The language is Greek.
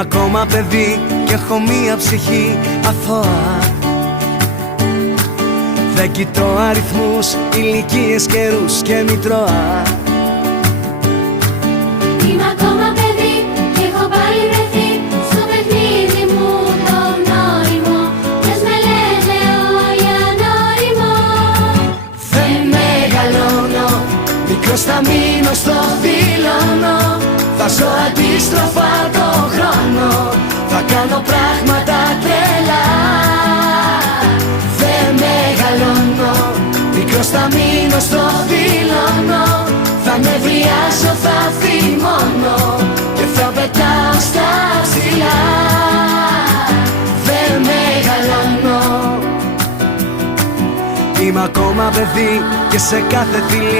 ακόμα παιδί και έχω μία ψυχή αθώα. Δεν κοιτώ αριθμούς, ηλικίες, καιρούς και μητρώα. Είμαι ακόμα παιδί και έχω πάλι βρεθεί στο παιχνίδι μου το νόημο. Μες με λένε όλοι ανώριμο. Δεν μεγαλώνω, μικρός θα μείνω, στο δηλώνω. Θα ζω αντίστροφα το χρόνο, θα κάνω πράγματα τρελά. Δεν μεγαλώνω, μικρός θα μείνω, στο δηλώνω. Θα νευριάσω, θα θυμώνω και θα πετάω στα ψηλά. Δεν μεγαλώνω. Είμαι ακόμα παιδί και σε κάθε φιλή